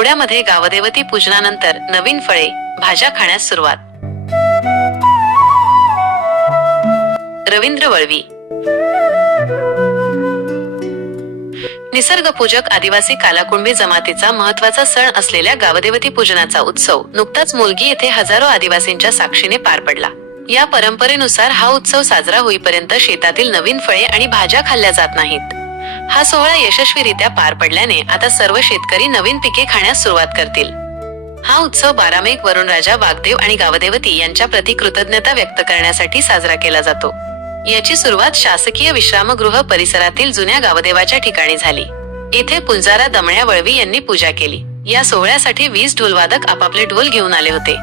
पुण्यामध्ये गावदेवती पूजनानंतर नवीन फळे भाज्या खाण्यास सुरुवात. रवींद्र वळवी. निसर्गपूजक आदिवासी कालाकुंभी जमातीचा महत्त्वाचा सण असलेल्या गावदेवती पूजनाचा उत्सव नुकताच मुलगी येथे हजारो आदिवासींच्या साक्षीने पार पडला. या परंपरेनुसार हा उत्सव साजरा होईपर्यंत शेतातील नवीन फळे आणि भाज्या खाल्ल्या जात नाहीत. हा सोहळा यशस्वीरित्या पार पडल्याने आता सर्व शेतकरी नवीन पिके खाण्यास सुरुवात करतील. हा उत्सव बारामेक वरुणराजा वाघदेव आणि गावदेवती यांच्या प्रति कृतज्ञता व्यक्त करण्यासाठी साजरा केला जातो. याची सुरुवात शासकीय विश्रामगृह परिसरातील जुन्या गावदेवाच्या ठिकाणी झाली. येथे पुंजारा दमण्या वळवी यांनी पूजा केली. या सोहळ्यासाठी वीस ढोलवादक आपापले ढोल घेऊन आले होते.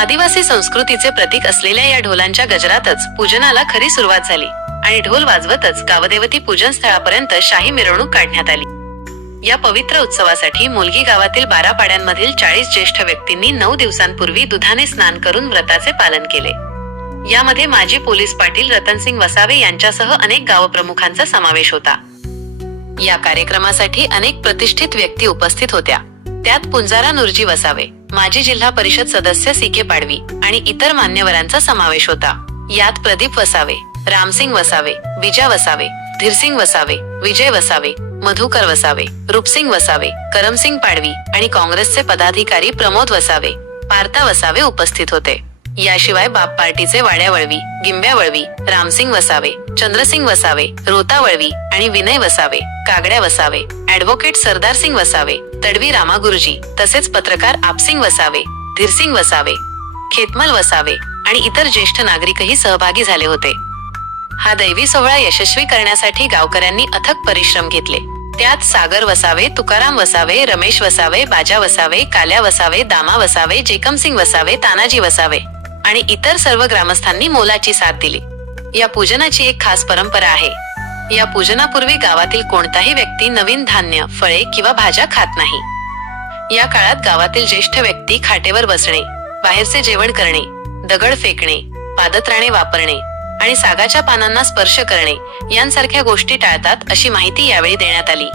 आदिवासी संस्कृतीचे प्रतीक असलेल्या या ढोलांच्या गजरातच पूजनाला खरी सुरुवात झाली. आणि ढोल वाजवतच गावदेवती पूजन स्थळापर्यंत शाही मिरवणूक काढण्यात आली. या पवित्र उत्सवासाठी मुलगी गावातील बारा पाड्यांमधील चाळीस ज्येष्ठ व्यक्तींनी नऊ दिवसांपूर्वी दुधाने स्नान करून व्रताचे पालन केले. यामध्ये माजी पोलीस पाटील रतनसिंग वसावे यांच्यासह अनेक गावप्रमुखांचा समावेश होता. या कार्यक्रमासाठी अनेक प्रतिष्ठित व्यक्ती उपस्थित होत्या. त्यात पुंजारा नुरजी वसावे माजी जिल्हा परिषद सदस्य सी के पाडवी आणि इतर मान्यवरांचा समावेश होता. यात प्रदीप वसावे रामसिंग वसावे विजा वसावे धीरसिंग वसावे विजय वसावे मधुकर वसावे रूपसिंग वसावे करमसिंग पाडवी आणि काँग्रेसचे पदाधिकारी प्रमोद वसावे पार्था वसावे उपस्थित होते. याशिवाय बाप पार्टीचे वाड्या वळवी गिंब्या वळवी रामसिंग वसावे चंद्रसिंग वसावे रोता वळवी आणि विनय वसावे कागड्या वसावे ऍडव्होकेट सरदार सिंग वसावे तडवी रामा गुरुजी तसेच पत्रकार आपसिंग वसावे धीरसिंग वसावे खेतमल वसावे आणि इतर ज्येष्ठ नागरिकही सहभागी झाले होते. हा दैवी सोहळा यशस्वी करण्यासाठी गावकऱ्यांनी अथक परिश्रम घेतले. त्यात सागर वसावे तुकाराम वसावे रमेश वसावे बाजा वसावे काल्या वसावे दामा वसावे जेकमसिंग वसावे तानाजी वसावे आणि इतर सर्व ग्रामस्थांनी मोलाची साथ दिली. या पूजनाची एक खास परंपरा आहे. या पूजनापूर्वी गावातील कोणताही व्यक्ती नवीन धान्य फळे किंवा भाज्या खात नाही. या काळात गावातील ज्येष्ठ व्यक्ती खाटेवर बसणे बाहेरचे जेवण करणे दगड फेकणे पादत्राणे वापरणे आणि सागाच्या पानांना स्पर्श करणे यांसारख्या गोष्टी टाळतात अशी माहिती यावेळी देण्यात आली.